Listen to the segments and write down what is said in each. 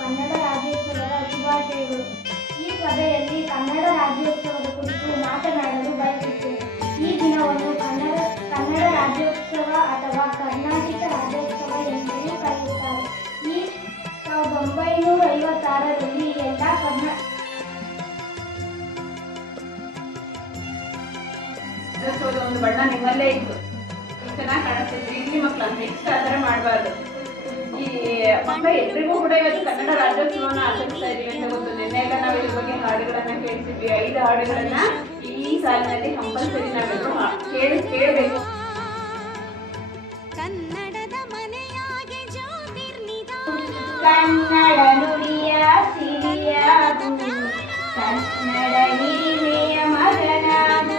ಕನ್ನಡ ರಾಜ್ಯೋತ್ಸವದ ಶುಭಾಶಯಗಳು. ಈ ಸಭೆಯಲ್ಲಿ ಕನ್ನಡ ರಾಜ್ಯೋತ್ಸವದ ಕುರಿತು ಮಾತನಾಡಲು ಬಯಸುತ್ತೇನೆ. ಈ ದಿನವನ್ನು ಕನ್ನಡ ರಾಜ್ಯೋತ್ಸವ ಅಥವಾ ಕರ್ನಾಟಕ ರಾಜ್ಯೋತ್ಸವ ಎಂದೂ ಕರೆಯುತ್ತಾರೆ. ಈ 1956ರಲ್ಲಿ ಒಂದು ಬಣ್ಣ ನಿಮ್ಮಲ್ಲೇ ಇತ್ತು, ಚೆನ್ನಾಗಿ ಕಾಣಿಸ್ತಿದ್ರು. ಇಲ್ಲಿ ಮಕ್ಕಳು ನೆಕ್ಸ್ಟ್ ಆ ಥರ ಮಾಡಬಾರ್ದು. ಈ ಮಕ್ಕಳ ಎಲ್ರಿಗೂ ಕೂಡ ಇವತ್ತು ಕನ್ನಡ ರಾಜ್ಯೋತ್ಸವನ ಆಚರಿಸ್ತಾ ಇದೀವಿ ಅಂತ ಗೊತ್ತು. ನಿನ್ನೆ ಎಲ್ಲ ನಾವು ಇದ್ರ ಬಗ್ಗೆ ಹಾಡುಗಳನ್ನ ಕೇಳಿಸಿದ್ವಿ. 5 ಹಾಡುಗಳನ್ನ ಈ ಸಾಲಿನಲ್ಲಿ ಕಂಪಲ್ಸರಿ ನಾವೆಲ್ಲರೂ ಕೇಳಬೇಕು. ಕನ್ನಡ ನುಡಿಯ ಸಿರಿಯಾಗು, ಕನ್ನಡ ಹಿರಿಮೆಯ ಮಗನಾಗು,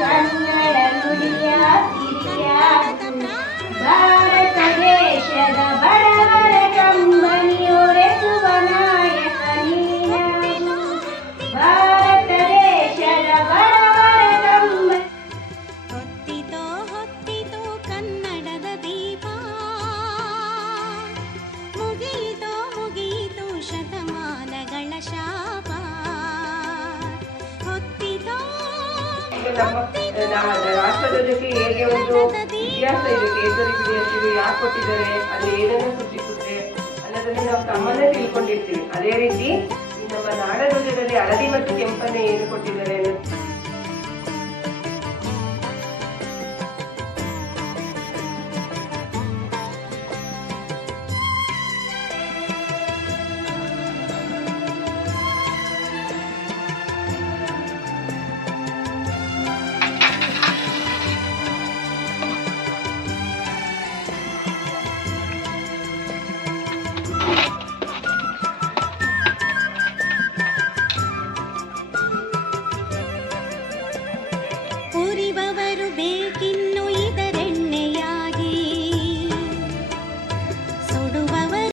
ಕನ್ನಡ ನುಡಿಯ ಸಿರಿಯಾಗು, ಭಾರತ ದೇಶದ ಬಡವರ ಕಂಬನಿಯೊರೆಸುವ ನಾಯಕ ನೀನಾಗು, ಭಾರತ ದೇಶದ ಬಡವರ ಕಂಬನಿ. ಹೊತ್ತಿತೋ ಹೊತ್ತಿತೋ ಕನ್ನಡದ ದೀಪ, ಮುಗಿಯಿತೋ ಮುಗಿಯಿತೋ ಶತಮಾನಗಳ ಶಾಪ. ಹೊತ್ತಿತೋ ನಮ್ಮ ರಾಷ್ಟ್ರಧ್ವಜಕ್ಕೆ ಹೇಗೆ ಒಂದು ಇತಿಹಾಸ ಇದೆ, ಕೇಸರಿ ಬಿಳಿ ಹಸಿರು ಯಾಕೆ ಕೊಟ್ಟಿದ್ದಾರೆ, ಅದು ಏನನ್ನು ಸೂಚಿಸುತ್ತೆ ಅನ್ನೋದನ್ನ ನಾವು ಸಾಮಾನ್ಯ ತಿಳ್ಕೊಂಡಿರ್ತೀವಿ. ಅದೇ ರೀತಿ ನಮ್ಮ ನಾಡಧ್ವಜದಲ್ಲಿ ಹಳದಿ ಮತ್ತು ಕೆಂಪನ್ನು ಏನು ಕೊಟ್ಟಿದ್ದಾರೆ ಅನ್ನೋದು